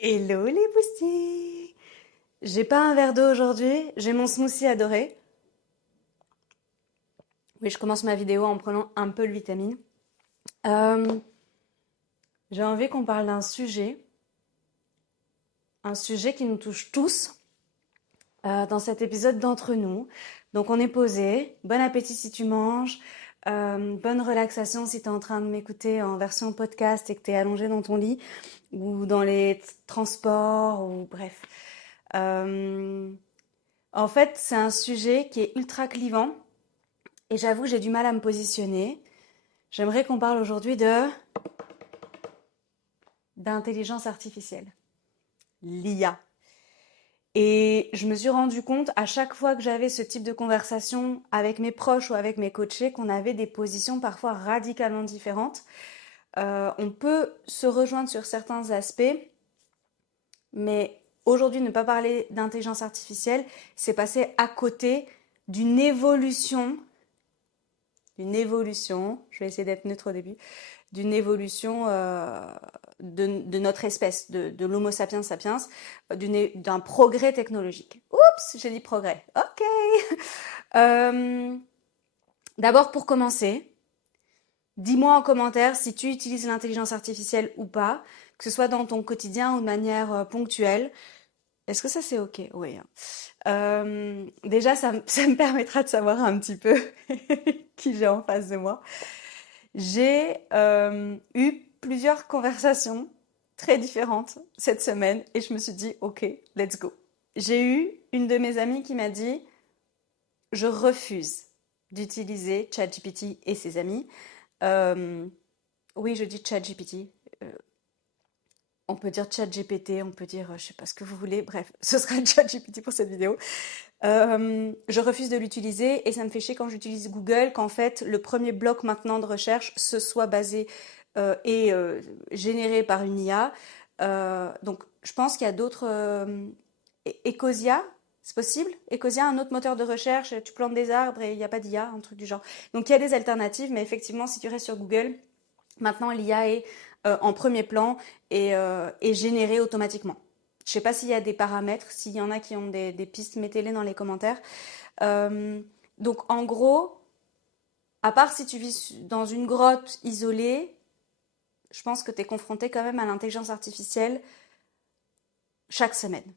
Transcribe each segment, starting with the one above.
Hello les boosties! J'ai pas un verre d'eau aujourd'hui, j'ai mon smoothie adoré. Oui, je commence ma vidéo en prenant un peu de vitamine. Euh, j'ai envie qu'on parle d'un un sujet qui nous touche tous dans cet épisode d'Entre nous. Donc on est posé, bon appétit si tu manges, bonne relaxation si tu es en train de m'écouter en version podcast et que tu es allongé dans ton lit ou dans les transports ou bref. Euh, En fait, c'est un sujet qui est ultra clivant et j'avoue que j'ai du mal à me positionner. J'aimerais qu'on parle aujourd'hui de d'intelligence artificielle, l'IA. Et je me suis rendu compte à chaque fois que j'avais ce type de conversation avec mes proches ou avec mes coachés qu'on avait des positions parfois radicalement différentes. On peut se rejoindre sur certains aspects, mais aujourd'hui ne pas parler d'intelligence artificielle, c'est passer à côté d'une évolution je vais essayer d'être neutre au début, d'une évolution de notre espèce, de l'Homo sapiens sapiens, d'un progrès technologique. Oups, j'ai dit progrès. Ok. Euh, D'abord, pour commencer, dis-moi en commentaire si tu utilises l'intelligence artificielle ou pas, que ce soit dans ton quotidien ou de manière ponctuelle. Est-ce que ça c'est ok? Oui. Hein. Déjà, ça me permettra de savoir un petit peu qui j'ai en face de moi. J'ai eu plusieurs conversations très différentes cette semaine et je me suis dit, ok, let's go. J'ai eu une de mes amies qui m'a dit, je refuse d'utiliser ChatGPT et ses amis. Euh, oui, je dis ChatGPT. Euh, on peut dire ChatGPT, on peut dire, je sais pas ce que vous voulez. Bref, ce sera ChatGPT pour cette vidéo. Je refuse de l'utiliser et ça me fait chier quand j'utilise Google qu'en fait le premier bloc maintenant de recherche ce soit basé et généré par une IA. Donc je pense qu'il y a d'autres... Ecosia, c'est possible? Ecosia, un autre moteur de recherche, tu plantes des arbres et il n'y a pas d'IA, un truc du genre. Donc il y a des alternatives, mais effectivement si tu restes sur Google, maintenant l'IA est en premier plan et générée automatiquement. Je ne sais pas s'il y a des paramètres, s'il y en a qui ont des pistes, mettez-les dans les commentaires. Euh, donc en gros, à part si tu vis dans une grotte isolée, je pense que tu es confronté quand même à l'intelligence artificielle chaque semaine.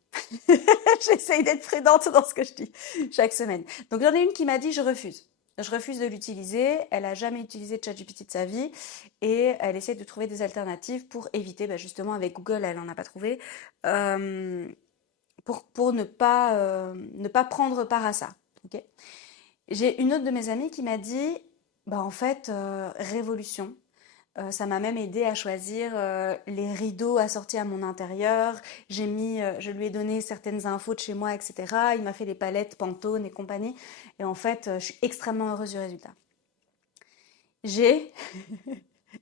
J'essaye d'être prudente dans ce que je dis. Chaque semaine. Donc j'en ai une qui m'a dit je refuse. Je refuse de l'utiliser. Elle a jamais utilisé ChatGPT de sa vie et elle essaie de trouver des alternatives pour éviter, justement avec Google, elle en a pas trouvé, euh, pour ne pas prendre part à ça. Ok. J'ai une autre de mes amies qui m'a dit, en fait, révolution. Ça m'a même aidé à choisir les rideaux assortis à mon intérieur. Je lui ai donné certaines infos de chez moi, etc. Il m'a fait les palettes Pantone et compagnie. Et en fait, je suis extrêmement heureuse du résultat. J'ai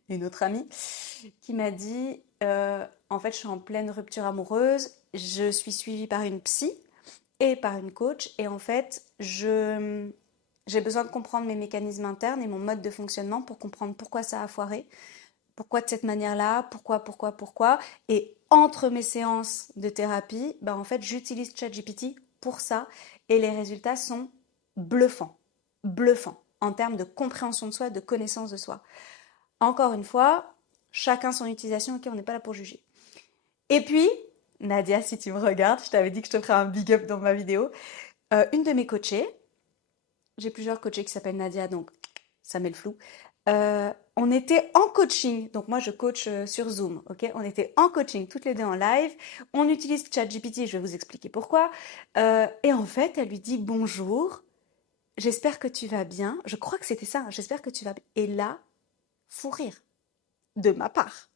une autre amie qui m'a dit, en fait, je suis en pleine rupture amoureuse. Je suis suivie par une psy et par une coach. Et en fait, j'ai besoin de comprendre mes mécanismes internes et mon mode de fonctionnement pour comprendre pourquoi ça a foiré. Pourquoi de cette manière-là? Pourquoi? Et entre mes séances de thérapie, en fait, j'utilise ChatGPT pour ça et les résultats sont bluffants. Bluffants en termes de compréhension de soi, de connaissance de soi. Encore une fois, chacun son utilisation, ok, on n'est pas là pour juger. Et puis, Nadia, si tu me regardes, je t'avais dit que je te ferais un big up dans ma vidéo. Une de mes coachées, j'ai plusieurs coachées qui s'appellent Nadia, donc ça met le flou. On était en coaching, donc moi je coach sur Zoom, ok? On était en coaching toutes les deux en live. On utilise ChatGPT, je vais vous expliquer pourquoi. Et en fait, elle lui dit bonjour, j'espère que tu vas bien. Je crois que c'était ça, hein, j'espère que tu vas bien. Et là, fou rire de ma part.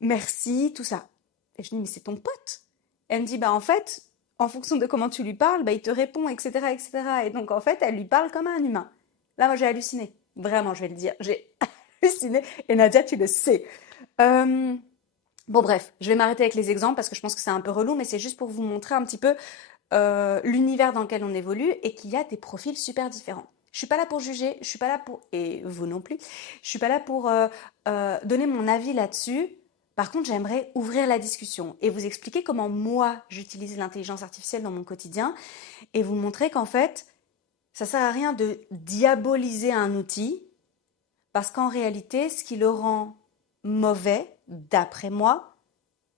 Merci, tout ça. Et je dis mais c'est ton pote. Elle me dit en fait, en fonction de comment tu lui parles, il te répond, etc., etc. Et donc en fait, elle lui parle comme un humain. Là, moi j'ai halluciné. Vraiment, je vais le dire, j'ai halluciné. Et Nadia, tu le sais. Euh, Bon bref, je vais m'arrêter avec les exemples parce que je pense que c'est un peu relou, mais c'est juste pour vous montrer un petit peu l'univers dans lequel on évolue et qu'il y a des profils super différents. Je suis pas là pour juger, je suis pas là pour, et vous non plus, je suis pas là pour donner mon avis là-dessus. Par contre, j'aimerais ouvrir la discussion et vous expliquer comment moi, j'utilise l'intelligence artificielle dans mon quotidien et vous montrer qu'en fait, ça sert à rien de diaboliser un outil parce qu'en réalité, ce qui le rend mauvais, d'après moi,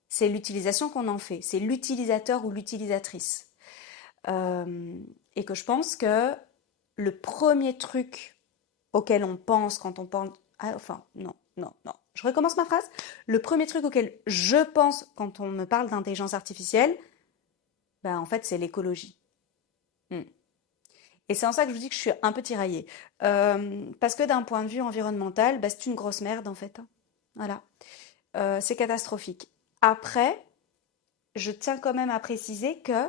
c'est l'utilisation qu'on en fait. C'est l'utilisateur ou l'utilisatrice. Et que je pense que le premier truc auquel on pense quand on pense... Ah, enfin, non, non, non. Je recommence ma phrase. Le premier truc auquel je pense quand on me parle d'intelligence artificielle, ben, en fait, c'est l'écologie. Hmm. Et c'est en ça que je vous dis que je suis un peu tiraillée. Parce que d'un point de vue environnemental, bah, c'est une grosse merde en fait, hein. Voilà. C'est catastrophique. Après, je tiens quand même à préciser que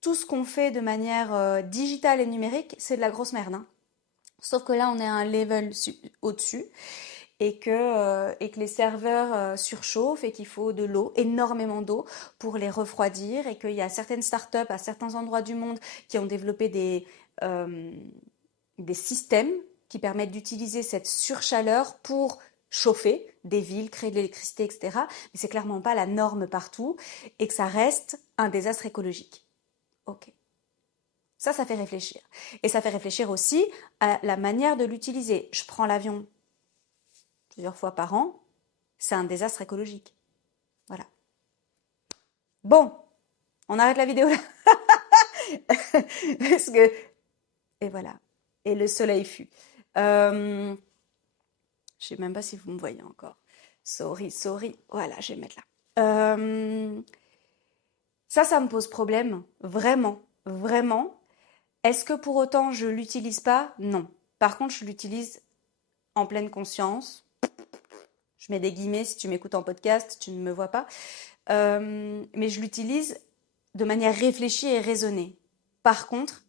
tout ce qu'on fait de manière digitale et numérique, c'est de la grosse merde, hein. Sauf que là, on est à un level au-dessus et que les serveurs surchauffent et qu'il faut de l'eau, énormément d'eau pour les refroidir et qu'il y a certaines startups à certains endroits du monde qui ont développé euh, des systèmes qui permettent d'utiliser cette surchaleur pour chauffer des villes, créer de l'électricité, etc. Mais c'est clairement pas la norme partout et que ça reste un désastre écologique. Ok. Ça fait réfléchir. Et ça fait réfléchir aussi à la manière de l'utiliser. Je prends l'avion plusieurs fois par an, c'est un désastre écologique. Voilà. Bon, on arrête la vidéo là. Parce que... Et voilà. Et le soleil fut. Je sais même pas si vous me voyez encore. Sorry, sorry. Voilà, je vais mettre là. Ça me pose problème. Vraiment, vraiment. Est-ce que pour autant je l'utilise pas? Non. Par contre, je l'utilise en pleine conscience. Je mets des guillemets, si tu m'écoutes en podcast, tu ne me vois pas. Mais je l'utilise de manière réfléchie et raisonnée. Par contre,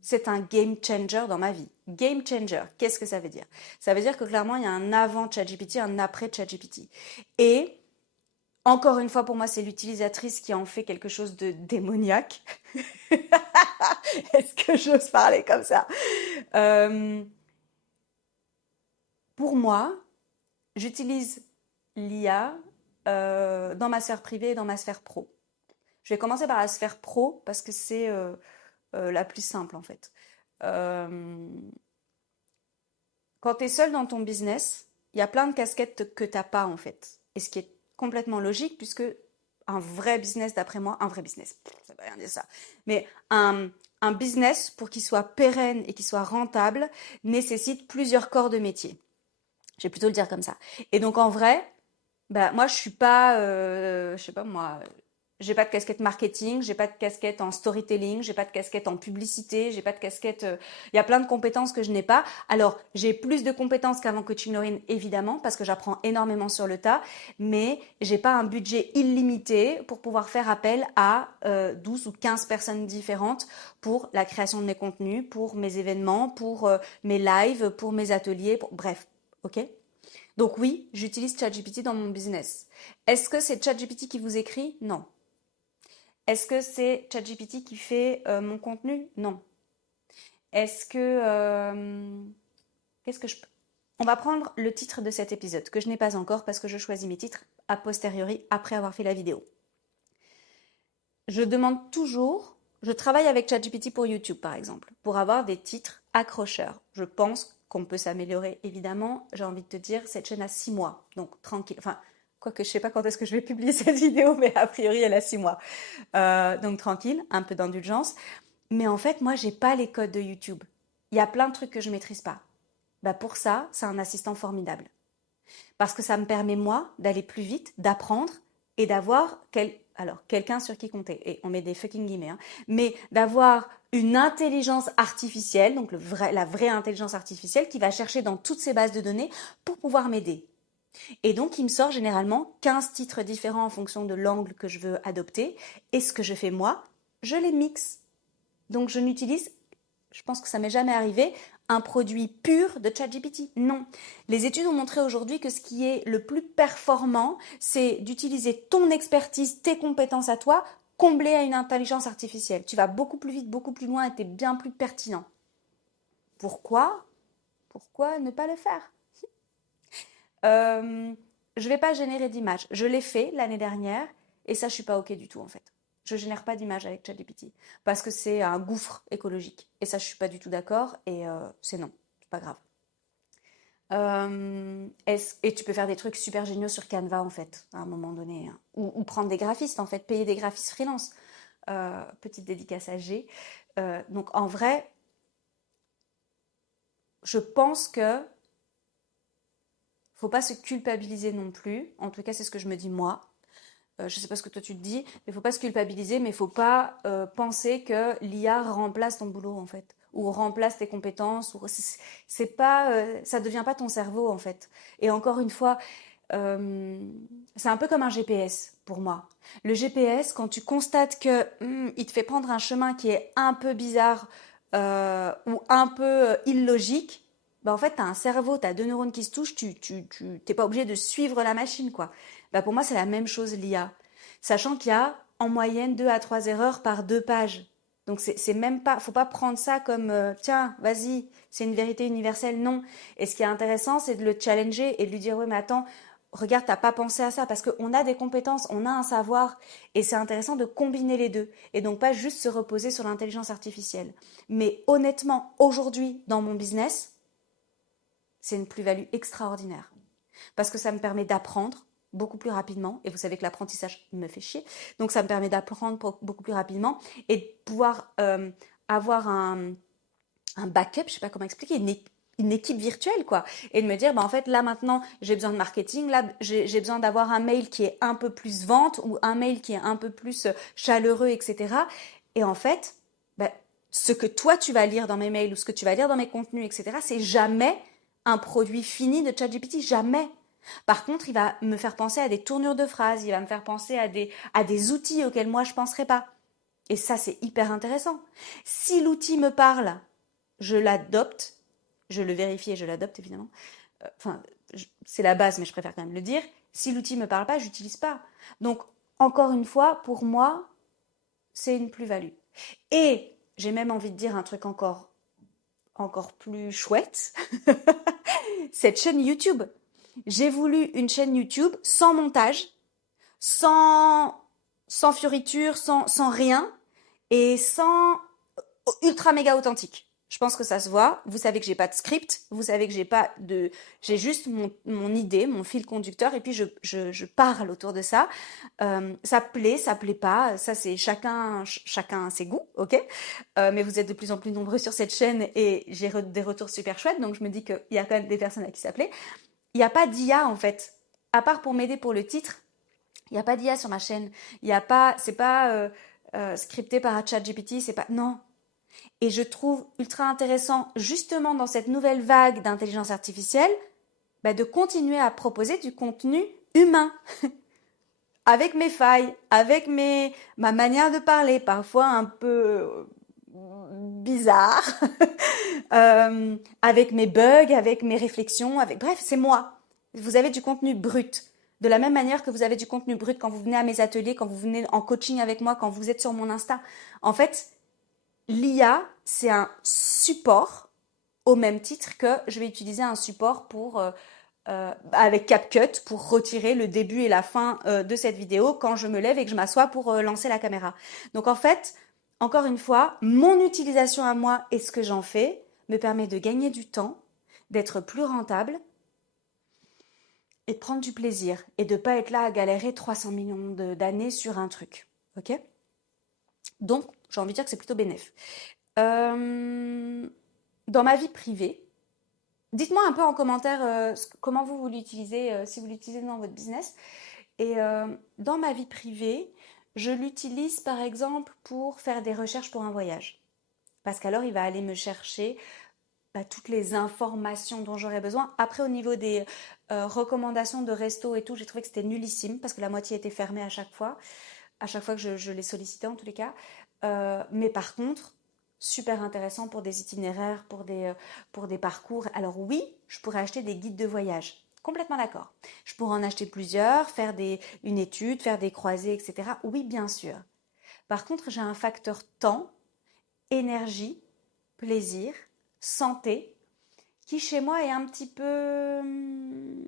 c'est un game changer dans ma vie. Game changer, qu'est-ce que ça veut dire? Ça veut dire que clairement, il y a un avant ChatGPT, un après ChatGPT. Et encore une fois, pour moi, c'est l'utilisatrice qui en fait quelque chose de démoniaque. Est-ce que j'ose parler comme ça? Euh, pour moi, j'utilise l'IA dans ma sphère privée et dans ma sphère pro. Je vais commencer par la sphère pro parce que c'est la plus simple en fait. Euh, Quand tu es seul dans ton business, il y a plein de casquettes que tu n'as pas en fait. Et ce qui est complètement logique puisque un vrai business, d'après moi, un vrai business, ça veut rien dire ça, mais un business pour qu'il soit pérenne et qu'il soit rentable nécessite plusieurs corps de métier. Je vais plutôt le dire comme ça. Et donc en vrai, bah, moi je suis pas, je sais pas moi, j'ai pas de casquette marketing, j'ai pas de casquette en storytelling, j'ai pas de casquette en publicité, j'ai pas de casquette. Il y a plein de compétences que je n'ai pas. Alors j'ai plus de compétences qu'avant Coaching Laurine évidemment parce que j'apprends énormément sur le tas, mais j'ai pas un budget illimité pour pouvoir faire appel à 12 ou 15 personnes différentes pour la création de mes contenus, pour mes événements, pour mes lives, pour mes ateliers, bref, ok. Donc oui, j'utilise ChatGPT dans mon business. Est-ce que c'est ChatGPT qui vous écrit? Non. Est-ce que c'est ChatGPT qui fait mon contenu? Non. Est-ce que... qu'est-ce que je... On va prendre le titre de cet épisode, que je n'ai pas encore parce que je choisis mes titres a posteriori, après avoir fait la vidéo. Je demande toujours... Je travaille avec ChatGPT pour YouTube, par exemple, pour avoir des titres accrocheurs. Je pense qu'on peut s'améliorer, évidemment. J'ai envie de te dire, cette chaîne a 6 mois, donc tranquille. Enfin, quoique je sais pas quand est-ce que je vais publier cette vidéo, mais a priori, elle a 6 mois. Donc tranquille, un peu d'indulgence. Mais en fait, moi, j'ai pas les codes de YouTube. Il y a plein de trucs que je maîtrise pas. Bah pour ça, c'est un assistant formidable. Parce que ça me permet, moi, d'aller plus vite, d'apprendre et d'avoir quelqu'un sur qui compter. Et on met des fucking guillemets, hein, mais d'avoir une intelligence artificielle, donc la vraie intelligence artificielle, qui va chercher dans toutes ces bases de données pour pouvoir m'aider. Et donc, il me sort généralement 15 titres différents en fonction de l'angle que je veux adopter. Et ce que je fais moi, je les mixe. Donc, je n'utilise, je pense que ça m'est jamais arrivé, un produit pur de ChatGPT. Non. Les études ont montré aujourd'hui que ce qui est le plus performant, c'est d'utiliser ton expertise, tes compétences à toi, comblées à une intelligence artificielle. Tu vas beaucoup plus vite, beaucoup plus loin et tu es bien plus pertinent. Pourquoi? Pourquoi ne pas le faire? je vais pas générer d'image. Je l'ai fait l'année dernière et ça, je suis pas OK du tout en fait. Je génère pas d'image avec ChatGPT parce que c'est un gouffre écologique et ça, je suis pas du tout d'accord et c'est non, c'est pas grave. Et tu peux faire des trucs super géniaux sur Canva en fait, à un moment donné, hein. Ou prendre des graphistes en fait, payer des graphistes freelance. Petite dédicace à G. Donc en vrai, je pense que faut pas se culpabiliser non plus. En tout cas, c'est ce que je me dis moi. Je sais pas ce que toi tu te dis, mais faut pas se culpabiliser, mais faut pas penser que l'IA remplace ton boulot en fait, ou remplace tes compétences. C'est pas, ça devient pas ton cerveau en fait. Et encore une fois, euh, c'est un peu comme un GPS pour moi. Le GPS, quand tu constates que il te fait prendre un chemin qui est un peu bizarre ou un peu illogique, bah en fait, tu as un cerveau, tu as deux neurones qui se touchent, tu t'es pas obligé de suivre la machine, quoi. Bah pour moi, c'est la même chose l'IA. Sachant qu'il y a en moyenne 2 à 3 erreurs par 2 pages. Donc c'est même pas, faut pas prendre ça comme tiens, vas-y, c'est une vérité universelle. Non. Et ce qui est intéressant, c'est de le challenger et de lui dire oui, mais attends, regarde, t'as pas pensé à ça parce qu'on a des compétences, on a un savoir et c'est intéressant de combiner les deux et donc pas juste se reposer sur l'intelligence artificielle. Mais honnêtement, aujourd'hui, dans mon business, c'est une plus-value extraordinaire parce que ça me permet d'apprendre beaucoup plus rapidement et vous savez que l'apprentissage me fait chier, donc ça me permet d'apprendre beaucoup plus rapidement et de pouvoir avoir un backup, je sais pas comment expliquer, une équipe virtuelle quoi, et de me dire bah en fait là maintenant j'ai besoin de marketing, là j'ai besoin d'avoir un mail qui est un peu plus vente ou un mail qui est un peu plus chaleureux, etc. Et en fait bah, ce que toi tu vas lire dans mes mails ou ce que tu vas lire dans mes contenus, etc., c'est jamais un produit fini de ChatGPT, jamais. Par contre, il va me faire penser à des tournures de phrases, il va me faire penser à des outils auxquels moi je ne penserais pas. Et ça, c'est hyper intéressant. Si l'outil me parle, je l'adopte, je le vérifie et je l'adopte évidemment. Enfin, c'est la base, mais je préfère quand même le dire. Si l'outil me parle pas, j'utilise pas. Donc, encore une fois, pour moi, c'est une plus-value. Et j'ai même envie de dire un truc encore plus chouette. Cette chaîne YouTube. J'ai voulu une chaîne YouTube sans montage, sans, sans fioriture, sans rien, et sans ultra méga authentique. Je pense que ça se voit. Vous savez que j'ai pas de script. Vous savez que j'ai pas de, j'ai juste mon idée, mon fil conducteur, et puis je parle autour de ça. Ça plaît pas. Ça c'est chacun ses goûts, ok. Mais vous êtes de plus en plus nombreux sur cette chaîne et j'ai des retours super chouettes. Donc je me dis qu'il y a quand même des personnes à qui ça plaît. Il n'y a pas d'IA en fait, à part pour m'aider pour le titre. Il n'y a pas d'IA sur ma chaîne. Il y a pas, c'est pas scripté par ChatGPT. C'est pas, non. Et je trouve ultra intéressant, justement dans cette nouvelle vague d'intelligence artificielle, bah, de continuer à proposer du contenu humain, avec mes failles, avec ma manière de parler, parfois un peu bizarre, avec mes bugs, avec mes réflexions, avec bref, c'est moi. Vous avez du contenu brut. De la même manière que vous avez du contenu brut quand vous venez à mes ateliers, quand vous venez en coaching avec moi, quand vous êtes sur mon Insta. En fait, l'IA, c'est un support au même titre que je vais utiliser un support avec CapCut pour retirer le début et la fin de cette vidéo quand je me lève et que je m'assois pour lancer la caméra. Donc en fait, encore une fois, mon utilisation à moi et ce que j'en fais me permet de gagner du temps, d'être plus rentable et de prendre du plaisir et de ne pas être là à galérer 300 millions d'années sur un truc. Ok. Donc, j'ai envie de dire que c'est plutôt bénéf. Dans ma vie privée, dites-moi un peu en commentaire comment vous l'utilisez, si vous l'utilisez dans votre business. Et dans ma vie privée, je l'utilise par exemple pour faire des recherches pour un voyage. Parce qu'alors, il va aller me chercher toutes les informations dont j'aurais besoin. Après, au niveau des recommandations de resto et tout, j'ai trouvé que c'était nullissime parce que la moitié était fermée à chaque fois que je les sollicitais en tous les cas. Mais par contre, super intéressant pour des itinéraires, pour des parcours. Alors oui, je pourrais acheter des guides de voyage. Complètement d'accord. Je pourrais en acheter plusieurs, faire une étude, faire des croisées, etc. Oui, bien sûr. Par contre, j'ai un facteur temps, énergie, plaisir, santé, qui chez moi est un petit peu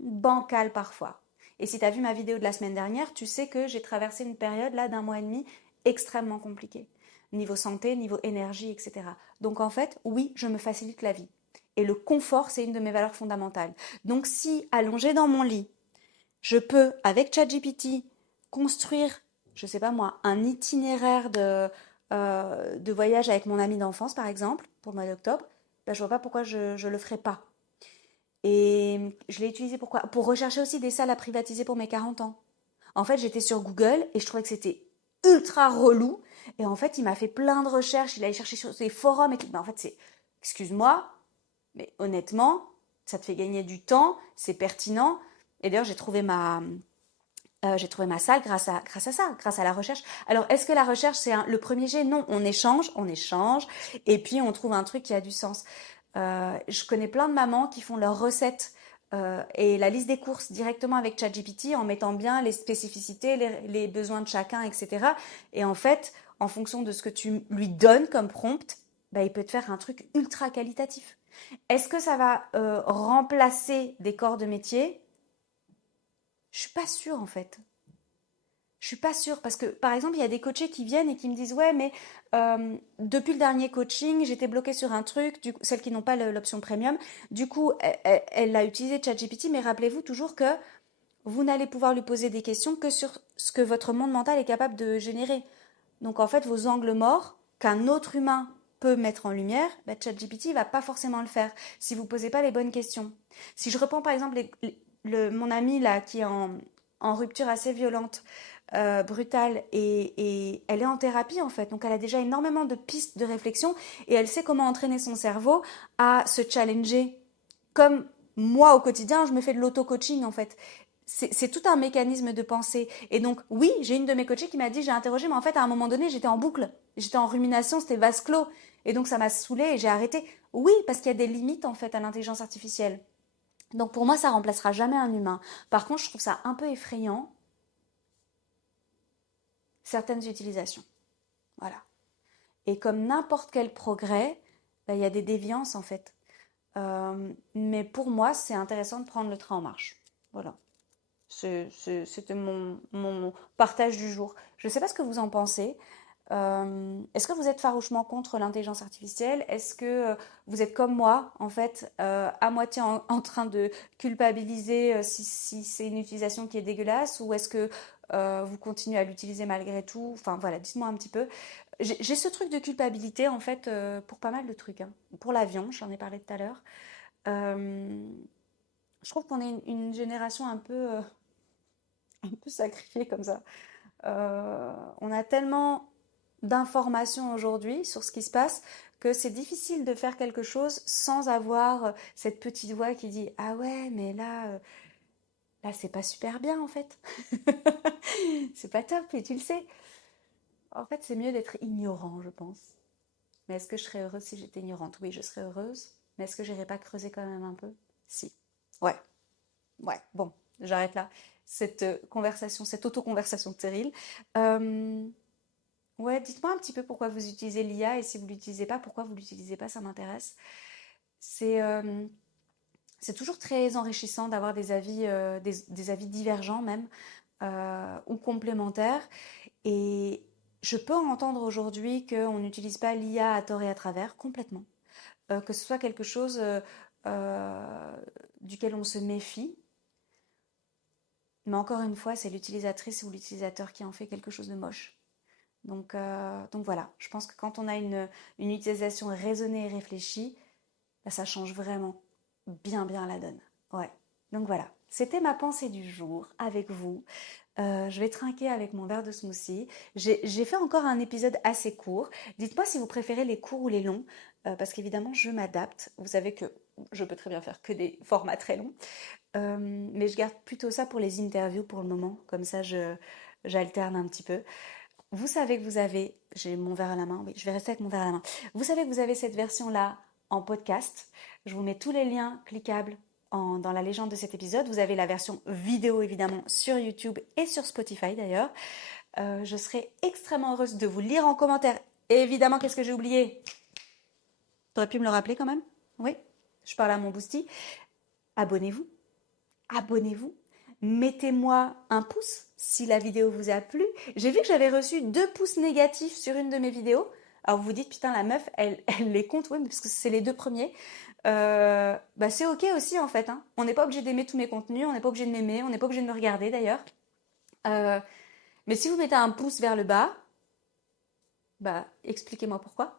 bancal parfois. Et si tu as vu ma vidéo de la semaine dernière, tu sais que j'ai traversé une période là d'1 mois et demi extrêmement compliquée. Niveau santé, niveau énergie, etc. Donc en fait, oui, je me facilite la vie. Et le confort, c'est une de mes valeurs fondamentales. Donc si, allongée dans mon lit, je peux, avec ChatGPT, construire, je sais pas moi, un itinéraire de voyage avec mon ami d'enfance, par exemple, pour le mois d'octobre, ben, je vois pas pourquoi je le ferais pas. Et je l'ai utilisé pourquoi? Pour rechercher aussi des salles à privatiser pour mes 40 ans. En fait, j'étais sur Google et je trouvais que c'était ultra relou. Et en fait, il m'a fait plein de recherches. Il allait chercher sur des forums et tout. Mais en fait, c'est, excuse-moi, mais honnêtement, ça te fait gagner du temps, c'est pertinent. Et d'ailleurs, j'ai trouvé ma salle grâce à ça, grâce à la recherche. Alors, est-ce que la recherche, c'est le premier jet? Non, on échange, et puis on trouve un truc qui a du sens. Je connais plein de mamans qui font leurs recettes et la liste des courses directement avec ChatGPT en mettant bien les spécificités, les besoins de chacun, etc. Et en fait, en fonction de ce que tu lui donnes comme prompt, bah, il peut te faire un truc ultra qualitatif. Est-ce que ça va remplacer des corps de métier? Je suis pas sûre en fait. Je suis pas sûre parce que, par exemple, il y a des coachés qui viennent et qui me disent ouais, mais depuis le dernier coaching, j'étais bloquée sur un truc. Du coup, celles qui n'ont pas l'option premium, du coup, elle a utilisé ChatGPT, mais rappelez-vous toujours que vous n'allez pouvoir lui poser des questions que sur ce que votre monde mental est capable de générer. Donc, en fait, vos angles morts qu'un autre humain peut mettre en lumière, bah, ChatGPT va pas forcément le faire si vous posez pas les bonnes questions. Si je reprends par exemple mon ami là qui est en rupture assez violente, brutale, et elle est en thérapie en fait, donc elle a déjà énormément de pistes de réflexion et elle sait comment entraîner son cerveau à se challenger. Comme moi au quotidien, je me fais de l'auto-coaching en fait. C'est tout un mécanisme de pensée. Et donc, oui, j'ai une de mes coachées qui m'a dit, j'ai interrogé, mais en fait, à un moment donné, j'étais en boucle. J'étais en rumination, c'était vase clos. Et donc, ça m'a saoulée et j'ai arrêté. Oui, parce qu'il y a des limites, en fait, à l'intelligence artificielle. Donc, pour moi, ça remplacera jamais un humain. Par contre, je trouve ça un peu effrayant, certaines utilisations. Voilà. Et comme n'importe quel progrès, bah, il y a des déviances, en fait. Mais pour moi, c'est intéressant de prendre le train en marche. Voilà. C'était mon partage du jour. Je ne sais pas ce que vous en pensez. Est-ce que vous êtes farouchement contre l'intelligence artificielle? Est-ce que vous êtes comme moi, en fait, à moitié en train de culpabiliser si c'est une utilisation qui est dégueulasse? Ou est-ce que vous continuez à l'utiliser malgré tout? Enfin voilà, dites-moi un petit peu. J'ai ce truc de culpabilité, en fait, pour pas mal de trucs, hein. Pour l'avion, j'en ai parlé tout à l'heure. Euh, je trouve qu'on est une génération un peu sacrifiée comme ça. On a tellement d'informations aujourd'hui sur ce qui se passe que c'est difficile de faire quelque chose sans avoir cette petite voix qui dit ah ouais mais là c'est pas super bien en fait. C'est pas top et tu le sais. En fait c'est mieux d'être ignorant je pense. Mais est-ce que je serais heureuse si j'étais ignorante? Oui je serais heureuse. Mais est-ce que j'irais pas creuser quand même un peu? Si. Ouais. Ouais. Bon j'arrête là. Cette conversation, cette auto-conversation stérile. Euh, Ouais, dites-moi un petit peu pourquoi vous utilisez l'IA et si vous l'utilisez pas, pourquoi vous l'utilisez pas, ça m'intéresse. C'est c'est toujours très enrichissant d'avoir des avis, des avis divergents même ou complémentaires. Et je peux entendre aujourd'hui qu'on n'utilise pas l'IA à tort et à travers complètement, que ce soit quelque chose euh, duquel on se méfie. Mais encore une fois, c'est l'utilisatrice ou l'utilisateur qui en fait quelque chose de moche. Donc voilà, je pense que quand on a une utilisation raisonnée et réfléchie, bah, ça change vraiment bien la donne. Ouais, donc voilà, c'était ma pensée du jour avec vous. Je vais trinquer avec mon verre de smoothie. J'ai fait encore un épisode assez court. Dites-moi si vous préférez les courts ou les longs, parce qu'évidemment je m'adapte. Vous savez que je peux très bien faire que des formats très longs. Mais je garde plutôt ça pour les interviews pour le moment, comme ça j'alterne un petit peu. Vous savez que vous avez, j'ai mon verre à la main, oui, je vais rester avec mon verre à la main. Vous savez que vous avez cette version-là en podcast. Je vous mets tous les liens cliquables dans la légende de cet épisode. Vous avez la version vidéo évidemment sur YouTube et sur Spotify d'ailleurs. Je serai extrêmement heureuse de vous lire en commentaire. Et évidemment, qu'est-ce que j'ai oublié? T'aurais pu me le rappeler quand même? Oui, je parle à mon boosty. Abonnez-vous. Abonnez-vous. Mettez-moi un pouce si la vidéo vous a plu. J'ai vu que j'avais reçu 2 pouces négatifs sur une de mes vidéos. Alors vous vous dites, putain, la meuf, elle les compte, oui, mais parce que c'est les 2 premiers. Bah c'est ok aussi en fait, hein. On n'est pas obligé d'aimer tous mes contenus, on n'est pas obligé de m'aimer, on n'est pas obligé de me regarder d'ailleurs. Euh, mais si vous mettez un pouce vers le bas, bah expliquez-moi pourquoi.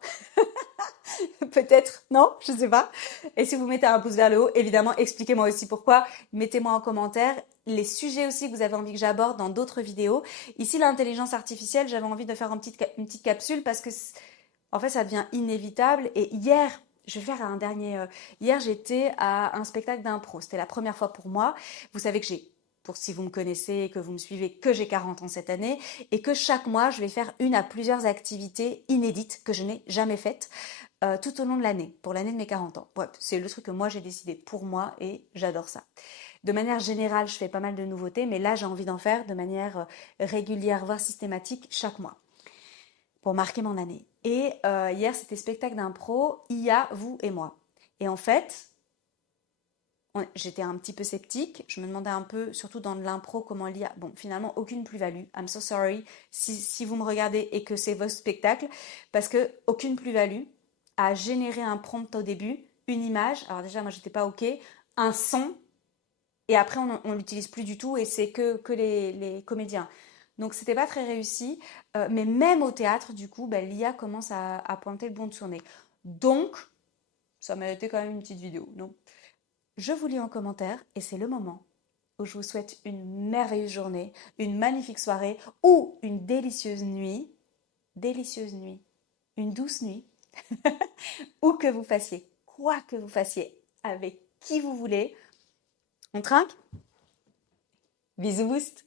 Peut-être, non, je sais pas. Et si vous mettez un pouce vers le haut, évidemment, expliquez-moi aussi pourquoi. Mettez-moi en commentaire les sujets aussi que vous avez envie que j'aborde dans d'autres vidéos. Ici, l'intelligence artificielle, j'avais envie de faire une petite capsule parce que, en fait, ça devient inévitable. Et hier, je vais faire un dernier. Hier, j'étais à un spectacle d'impro. C'était la première fois pour moi. Vous savez que j'ai, pour si vous me connaissez et que vous me suivez, que j'ai 40 ans cette année et que chaque mois, je vais faire une à plusieurs activités inédites que je n'ai jamais faites tout au long de l'année, pour l'année de mes 40 ans. Bref, c'est le truc que moi j'ai décidé pour moi et j'adore ça. De manière générale, je fais pas mal de nouveautés, mais là j'ai envie d'en faire de manière régulière, voire systématique, chaque mois, pour marquer mon année. Et hier, c'était spectacle d'impro, IA, vous et moi. Et en fait, j'étais un petit peu sceptique, je me demandais un peu, surtout dans de l'impro, comment l'IA... Bon, finalement, aucune plus-value. I'm so sorry si vous me regardez et que c'est votre spectacle, parce que aucune plus-value à générer un prompt au début, une image, alors déjà, moi, j'étais pas OK, un son, et après, on l'utilise plus du tout, et c'est que les comédiens. Donc, c'était pas très réussi, mais même au théâtre, du coup, bah, l'IA commence à pointer le bon de son nez. Donc, ça méritait quand même une petite vidéo, non? Je vous lis en commentaire et c'est le moment où je vous souhaite une merveilleuse journée, une magnifique soirée ou une délicieuse nuit, une douce nuit, où que vous fassiez, quoi que vous fassiez, avec qui vous voulez. On trinque? Bisous boost!